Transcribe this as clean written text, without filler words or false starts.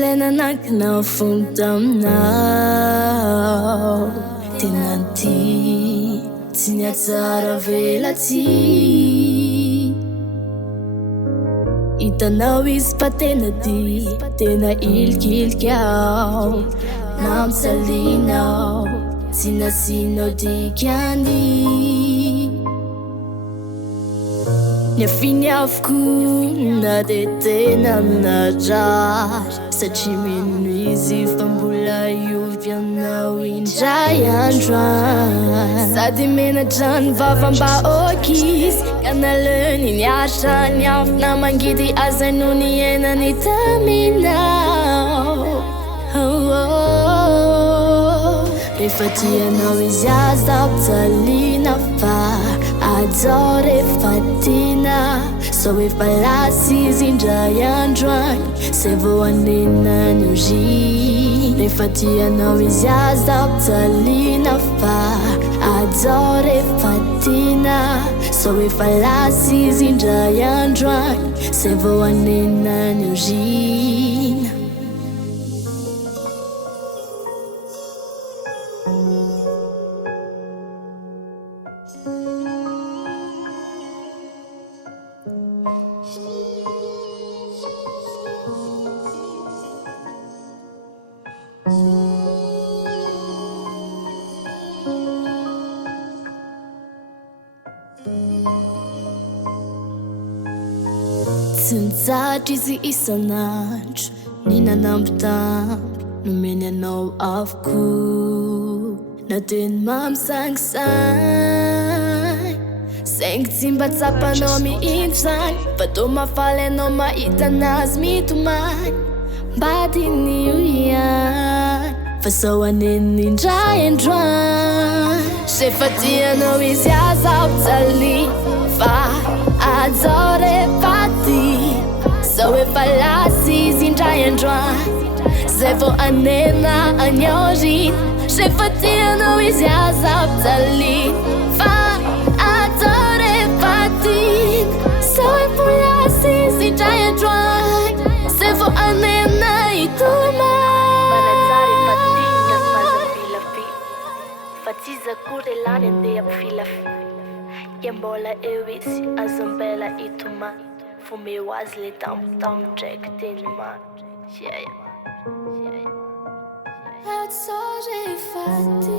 Lenanaknao fontamnao tenanty tsy niatsara velatsy hitanao izy fa tena dy tena ilikiliky ao na misalinao tsy nasinao dikany niafiny avoko na de tena nadrary satria mino izy fa mbola iovianao indray androany sady menatrany vavambahoaka izy ka naleny niatra niafina mangidy aza no nienany taminao rehefa tianao izy aza pitsalina fa azo rehefa tiana sao efa lasa izy indray androany zay vao anenany oriny rehefa tianao izy aza pitsalina fa azo rehefa tiana sao efa lasa izy indray androany zay vao anenany orina tsy nitsatra izy isan'andro ny nanambitamby nomeny anao avoko na teny mamsangisangy saingy tsy mba tsapanao mihitsy zany fa tô mafaly anao mahita anazy mitomany mbadin'io ihany fa sao aneniny indray androany rehefa tianao izy aza pitsaly fa azo rehefa ty sao efa lasa izy indray androany zay vao anena any aoriny rehefa tianao izy aza pitsaly fa azo rehefa ty sao efa lasa izy indray androany zay vao anena itomany fa tsy zakory lany andeha ampifilafi ia mbola eo izy azombela itomany fomeo azy le tampotampo ndraiky teny many azo rehefa ty